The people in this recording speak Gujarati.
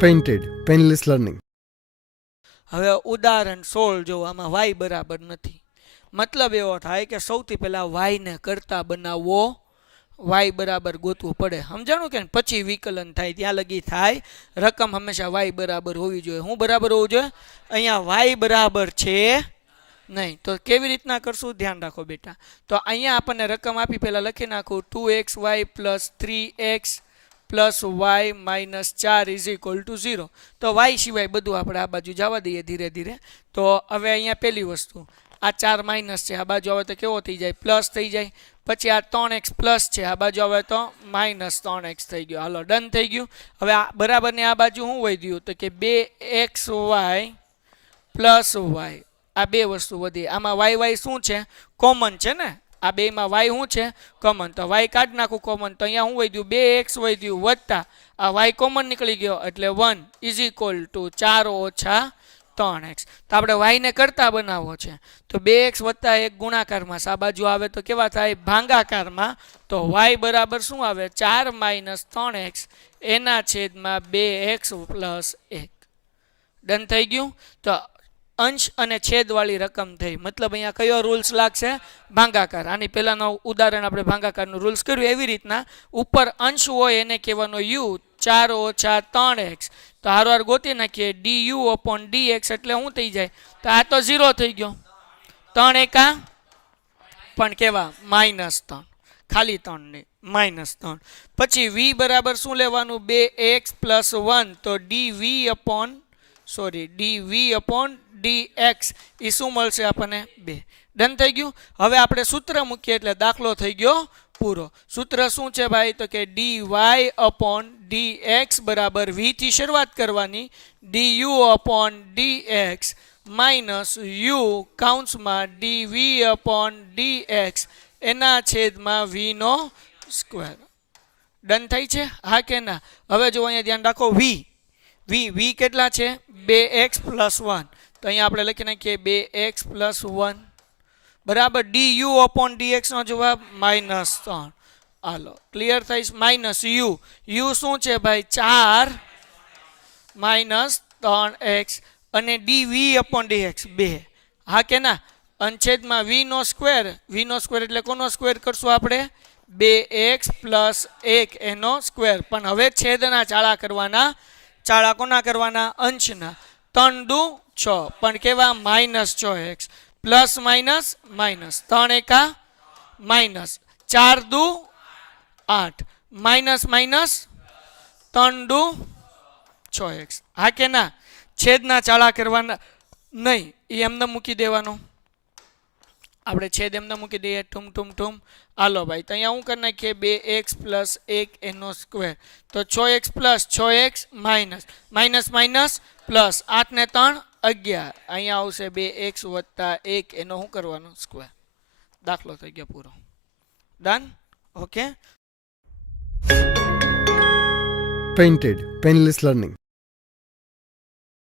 Painted, painless learning. હવે ઉદાહરણ 16 જો આમાં y બરાબર નથી. મતલબ એવો થાય કે સૌથી પહેલા y ને કરતા બનાવવો, y બરાબર ગોતવું પડે. સમજાણું કે પછી વિકલન થાય ત્યાં લગી થાય. રકમ હંમેશા y બરાબર હોવી જોઈએ. હું બરાબર હોવું જોઈએ? અહીંયા y બરાબર છે નહીં. તો કેવી રીતના કરશું ધ્યાન રાખો બેટા. તો અહીંયા આપણને રકમ આપી પહેલા લખી નાખું 2xy + 3x + y - 4 = 0. તો y સિવાય બધું આપણે આ બાજુ જવા દઈએ ધીરે ધીરે. તો હવે અહીંયા પહેલી વસ્તુ આ 4 માઇનસ છે, આ બાજુ આવે તો કેવો થઈ જાય? પ્લસ થઈ જાય. પછી આ 3x પ્લસ છે, આ બાજુ આવે તો -3x થઈ ગયો. હાલો ડન થઈ ગયું. હવે આ બરાબરને આ બાજુ શું વધ્યું? તો કે 2xy + y. આ બે વસ્તુ વધી. આમાં y શું છે? કોમન છે ને. આ બેમાં y શું છે? કોમન. તો y કાઢી નાખું કોમન. તો અહીંયા શું વધ્યું? 2x વધ્યું વત્તા આ y કોમન નીકળી ગયો એટલે 1 = 4 - 3x. તો આપણે y ને કરતા બનાવવો છે. તો 2x + 1 ગુણાકારમાં આ બાજુ આવે તો કેવા થાય? ભાગાકારમાં. તો y બરાબર શું આવે? 4 - 3x એના છેદમાં 2x + 1. ડન થઈ ગયું. તો અંશ અને છેદવાળી રકમ થઈ. મતલબ અહીંયા કયો રૂલ્સ લાગશે? ભાગાકાર. આની પહેલાનો ઉદાહરણ આપણે ભાગાકારનું રૂલ્સ કર્યું એવી રીતના ઉપર અંશ હોય એને કહેવાનો u 4 - 3x. તો હારવાર ગોતી નાખીએ du/dx એટલે શું થઈ જાય? તો આ તો 0 થઈ ગયો. 3 એકા પણ કેવા? -3. ખાલી 3 નહીં, -3. પછી v બરાબર શું લેવાનું? 2x + 1. તો dv/dx એ શું મળશે આપણને? 2. ડન થઈ ગયું. હવે આપણે સૂત્ર મૂકીએ એટલે દાખલો થઈ ગયો પૂરો. સૂત્ર શું છે ભાઈ? તો કે dy/dx બરાબર v થી શરૂઆત કરવાની, du/dx - u કૌંસમાં dv/dx એના છેદમાં v². ડન થઈ છે? હા કે ના? હવે જો અહીંયા ધ્યાન રાખો v કેટલા છે? 2x + 1. તો અહીંયા આપણે લખી નાખીએ 2x + 1 બરાબર du/dx નો જવાબ -3. હાલો ક્લિયર થઈ? -u શું છે ભાઈ? 4 - 3x અને dv/dx 2. હા કે ના? અંછેદમાં v² એટલે કોનો સ્ક્વેર કરશું આપણે? 2x + 1 એનો સ્ક્વેર. પણ હવે છેદના ચાળા કરવાના. ચાળા કોના કરવાના? અંશના. 3 દુ 6 પણ કેવા? -6x પ્લસ માઇનસ માઇનસ 3 એકા માઇનસ 4 દુ 8 માઇનસ માઇનસ 3 દુ 6x. હા કે ના? છેદના ચાળા કરવાના નહીં, એ એમને મૂકી દેવાનો. આપણે છેદ એમને મૂકી દઈએ ઠુમ. હાલો ભાઈ તો અહીંયા હું કરી નાખીએ 2x + 1 એનો સ્ક્વેર. તો 6x + 6x માઇનસ પ્લસ 8 ને 3 11. અહીંયા આવશે 2x + 1 એનો શું કરવાનો? સ્ક્વેર. દાખલો થઈ ગયો પૂરો. Done. Okay. Painted, painless learning.